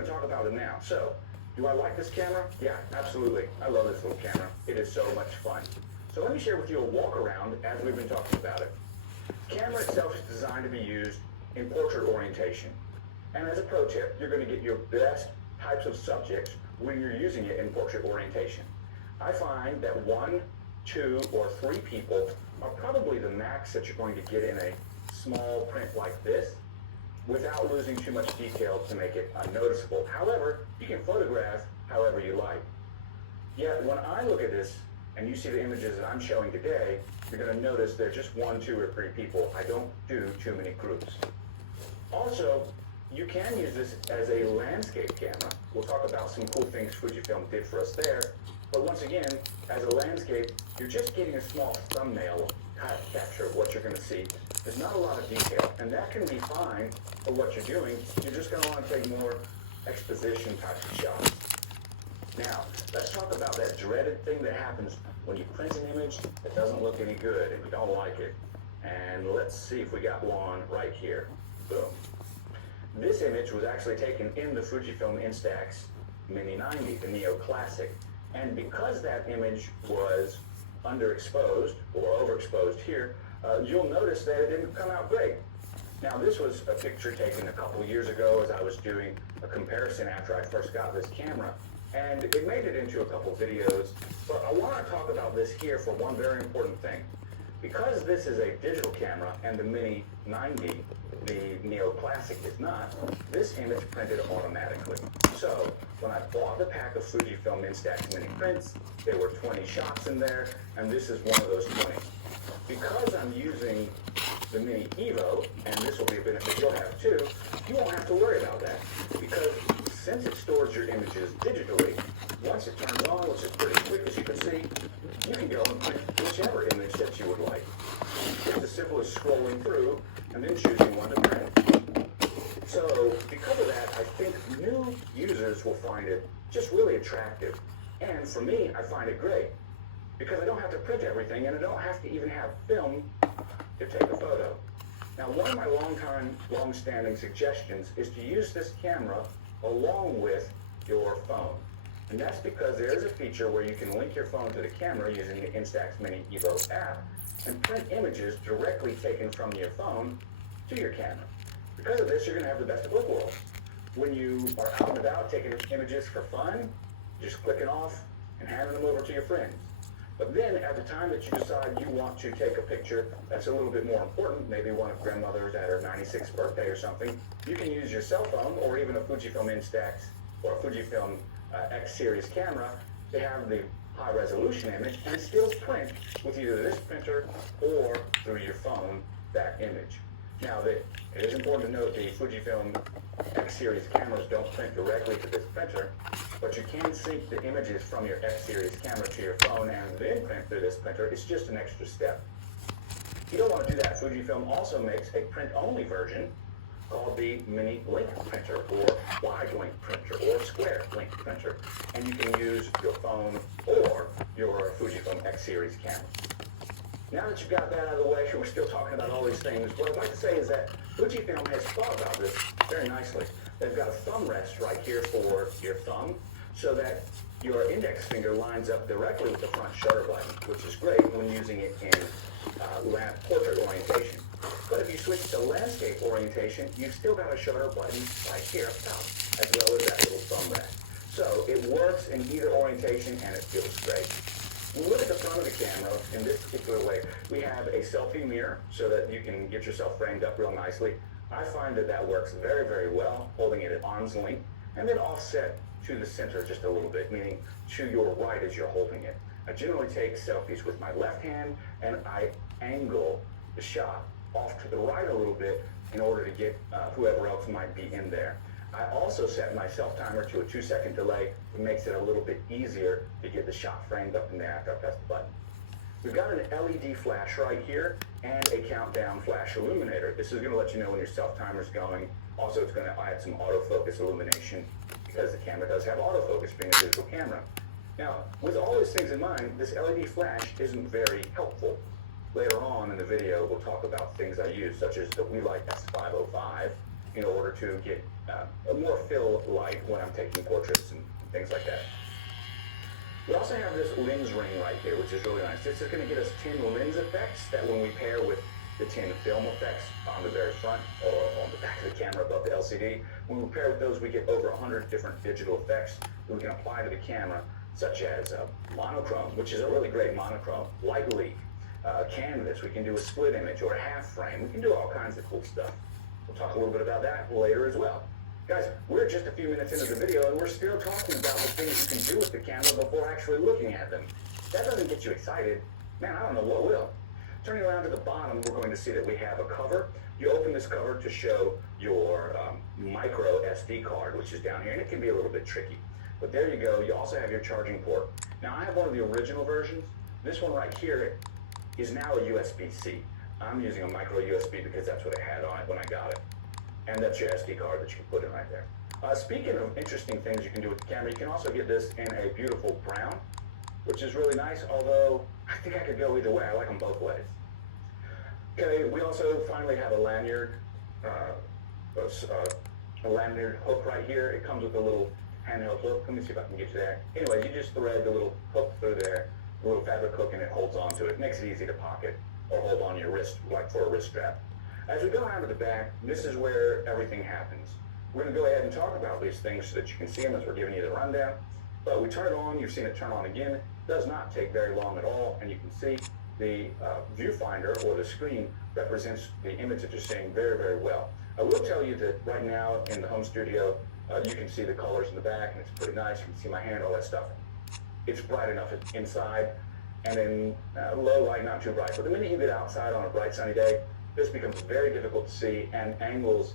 going to talk about it now. So, do I like this camera? Yeah, absolutely. I love this little camera. It is so much fun. So let me share with you a walk around as we've been talking about it. The camera itself is designed to be used in portrait orientation. And as a pro tip, you're going to get your best types of subjects when you're using it in portrait orientation. I find that 1, 2, or 3 people are probably the max that you're going to get in a small print like this without losing too much detail to make it unnoticeable. However, you can photograph however you like. Yet when I look at this and you see the images that I'm showing today, you're going to notice they're just 1, 2, or 3 people. I don't do too many groups. Also, you can use this as a landscape camera. We'll talk about some cool things Fujifilm did for us there. But once again, as a landscape, you're just getting a small thumbnail capture of what you're going to see. There's not a lot of detail, and that can be fine for what you're doing. You're just going to want to take more exposition type of shots. Now, let's talk about that dreaded thing that happens when you print an image that doesn't look any good and you don't like it. And let's see if we got one right here. Boom. This image was actually taken in the Fujifilm Instax Mini 90, the Neo Classic. And because that image was underexposed or overexposed here, you'll notice that it didn't come out great. Now, this was a picture taken a couple years ago as I was doing a comparison after I first got this camera. And it made it into a couple videos, but I want to talk about this here for one very important thing. Because this is a digital camera and the Mini 90, the Neo Classic, is not, this image printed automatically. So, when I bought the pack of Fujifilm Instax Mini prints, there were 20 shots in there, and this is one of those 20. Because I'm using the Mini Evo, and this will be a benefit you'll have too, you won't have to worry about that. Because since it stores your images digitally, once it turns on, which is pretty quick as you can see, you can go and print whichever image that you would like. It's as simple as scrolling through and then choosing one to print. So, because of that, I think new users will find it just really attractive. And for me, I find it great. Because I don't have to print everything, and I don't have to even have film to take a photo. Now, one of my long-standing suggestions is to use this camera along with your phone. And that's because there is a feature where you can link your phone to the camera using the Instax Mini Evo app and print images directly taken from your phone to your camera. Because of this, you're going to have the best of both worlds. When you are out and about taking images for fun, just clicking off and handing them over to your friends. But then, at the time that you decide you want to take a picture that's a little bit more important, maybe one of grandmother's at her 96th birthday or something, you can use your cell phone or even a Fujifilm Instax or a Fujifilm X series camera to have the high resolution image and still print with either this printer or through your phone that image. Now, it is important to note the Fujifilm X series cameras don't print directly to this printer, but you can sync the images from your X series camera to your phone and then print through this printer. It's just an extra step. If you don't want to do that, Fujifilm also makes a print-only version called the Mini Link Printer, or Wide Link Printer, or Square Link Printer. And you can use your phone or your Fujifilm X series camera. Now that you've got that out of the way, we're still talking about all these things. What I'd like to say is that Fujifilm has thought about this very nicely. They've got a thumb rest right here for your thumb, so that your index finger lines up directly with the front shutter button, which is great when using it in portrait orientation. But if you switch to landscape orientation, you've still got a shutter button right here up top, as well as that little thumb rest. So it works in either orientation, and it feels great. When we look at the front of the camera in this particular way, we have a selfie mirror so that you can get yourself framed up real nicely. I find that that works very, very well, holding it at arm's length, and then offset to the center just a little bit, meaning to your right as you're holding it. I generally take selfies with my left hand, and I angle the shot off to the right a little bit in order to get whoever else might be in there. I also set my self-timer to a 2-second delay. It makes it a little bit easier to get the shot framed up in there after I press the button. We've got an LED flash right here and a countdown flash illuminator. This is going to let you know when your self-timer is going. Also, it's going to add some autofocus illumination because the camera does have autofocus being a digital camera. Now, with all these things in mind, this LED flash isn't very helpful. Later on in the video, we'll talk about things I use, such as the WeLight S505 in order to get a more fill light when I'm taking portraits and things like that. We also have this lens ring right here, which is really nice. This is going to get us 10 lens effects that when we pair with the 10 film effects on the very front or on the back of the camera above the LCD, when we pair with those, we get over 100 different digital effects that we can apply to the camera, such as monochrome, which is a really great monochrome, light leak, canvas. We can do a split image or a half frame. We can do all kinds of cool stuff. We'll talk a little bit about that later as well. Guys, we're just a few minutes into the video and we're still talking about the things you can do with the camera before actually looking at them. If that doesn't get you excited, man, I don't know what will. Turning around to the bottom, we're going to see that we have a cover. You open this cover to show your microSD card, which is down here, and it can be a little bit tricky. But there you go. You also have your charging port. Now, I have one of the original versions. This one right here is now a USB-C. I'm using a micro USB because that's what it had on it when I got it. And that's your SD card that you can put in right there. Speaking of interesting things you can do with the camera, you can also get this in a beautiful brown, which is really nice, although I think I could go either way. I like them both ways. Okay, we also finally have a lanyard hook right here. It comes with a little handheld hook. Let me see if I can get you there. Anyway, you just thread the little hook through there, the little fabric hook, and it holds onto it. It makes it easy to pocket or hold on your wrist, like for a wrist strap. As we go around to the back, this is where everything happens. We're going to go ahead and talk about these things so that you can see them as we're giving you the rundown. But we turn it on, you've seen it turn on again. It does not take very long at all, and you can see the viewfinder or the screen represents the image that you're seeing very, very well. I will tell you that right now in the home studio, you can see the colors in the back, and it's pretty nice. You can see my hand, all that stuff. It's bright enough inside, and in low light, not too bright. But the minute you get outside on a bright sunny day, this becomes very difficult to see, and angles,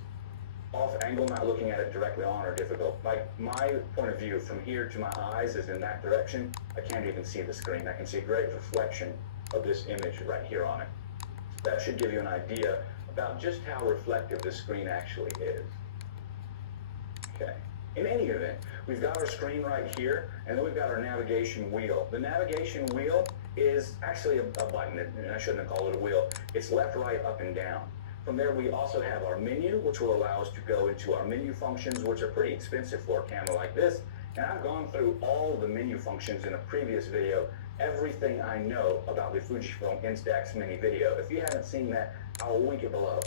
off angle, not looking at it directly on, are difficult. Like my point of view from here to my eyes is in that direction. I can't even see the screen. I can see a great reflection of this image right here on it. That should give you an idea about just how reflective this screen actually is. Okay. In any event, we've got our screen right here, and then we've got our navigation wheel. The navigation wheel is actually a button, and I shouldn't have called it a wheel. It's left, right, up, and down. From there, we also have our menu, which will allow us to go into our menu functions, which are pretty expensive for a camera like this. And I've gone through all the menu functions in a previous video, everything I know about the Fujifilm Instax Mini Video. If you haven't seen that, I'll link it below.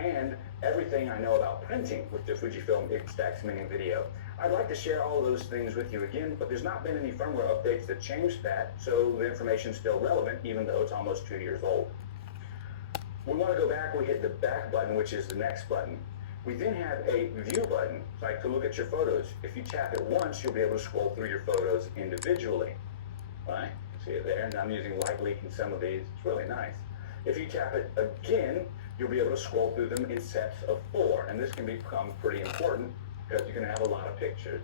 And everything I know about printing with the Fujifilm Instax Mini Video. I'd like to share all those things with you again, but there's not been any firmware updates that changed that, so the information's still relevant, even though it's almost 2 years old. We want to go back, we hit the back button, which is the next button. We then have a view button, like to look at your photos. If you tap it once, you'll be able to scroll through your photos individually. Right? See it there? And I'm using light leak in some of these. It's really nice. If you tap it again, you'll be able to scroll through them in sets of 4. And this can become pretty important because you're going to have a lot of pictures.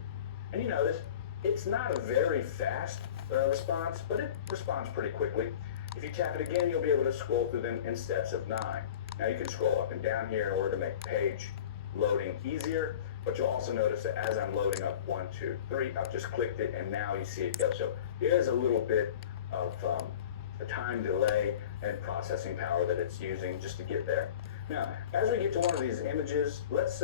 And you notice, it's not a very fast response, but it responds pretty quickly. If you tap it again, you'll be able to scroll through them in sets of 9. Now you can scroll up and down here in order to make page loading easier, but you'll also notice that as I'm loading up 1, 2, 3, I've just clicked it and now you see it go. So there is a little bit of a time delay and processing power that it's using just to get there. Now, as we get to one of these images, let's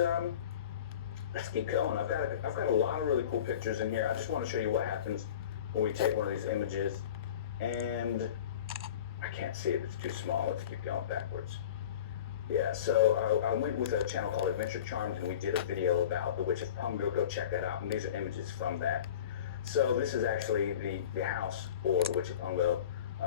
keep going. I've got a lot of really cool pictures in here. I just want to show you what happens when we take one of these images, and I can't see it, it's too small. Let's keep going backwards. Yeah, so I went with a channel called Adventure Charms, and we did a video about the Witch of Pungo. Go check that out, and these are images from that. So this is actually the house for the Witch of Pungo,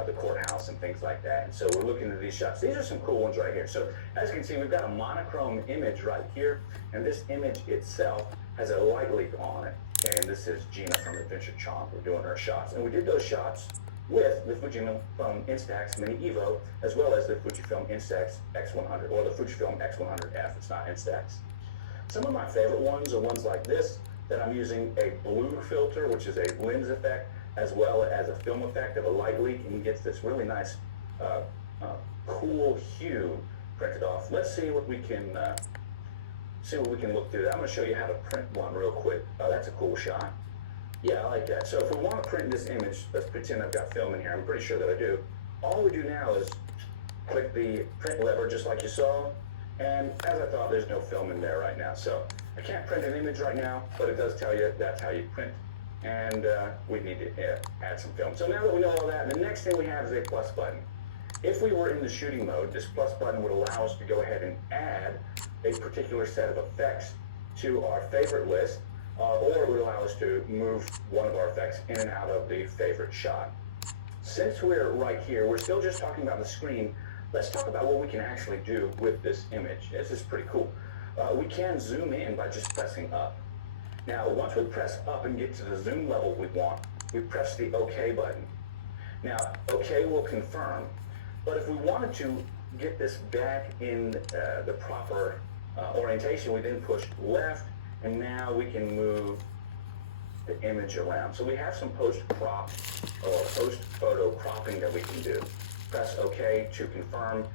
the courthouse and things like that. And so we're looking at these shots. These are some cool ones right here. So as you can see, we've got a monochrome image right here, and this image itself has a light leak on it. And this is Gina from Adventure Charms. We're doing her shots, and we did those shots with the Fujifilm Instax Mini Evo, as well as the Fujifilm Instax X100, or the Fujifilm X100F. It's not Instax. Some of my favorite ones are ones like this, that I'm using a blue filter, which is a lens effect, as well as a film effect of a light leak, and gets this really nice, cool hue printed off. Let's see what we can look through that. I'm going to show you how to print one real quick. Oh, that's a cool shot. Yeah, I like that. So if we want to print this image, let's pretend I've got film in here. I'm pretty sure that I do. All we do now is click the print lever just like you saw, And as I thought, there's no film in there right now. So I can't print an image right now, but it does tell you that's how you print. And we need to add some film. So now that we know all that, the next thing we have is a plus button. If we were in the shooting mode, this plus button would allow us to go ahead and add a particular set of effects to our favorite list, or it would allow us to move one of our effects in and out of the favorite shot. Since we're right here, we're still just talking about the screen. Let's talk about what we can actually do with this image. This is pretty cool. We can zoom in by just pressing up. Now, once we press up and get to the zoom level we want, we press the OK button. Now, OK will confirm, but if we wanted to get this back in the proper orientation, we then push left, and now we can move the image around. So we have some post-crop or post-photo cropping that we can do. Press OK to confirm,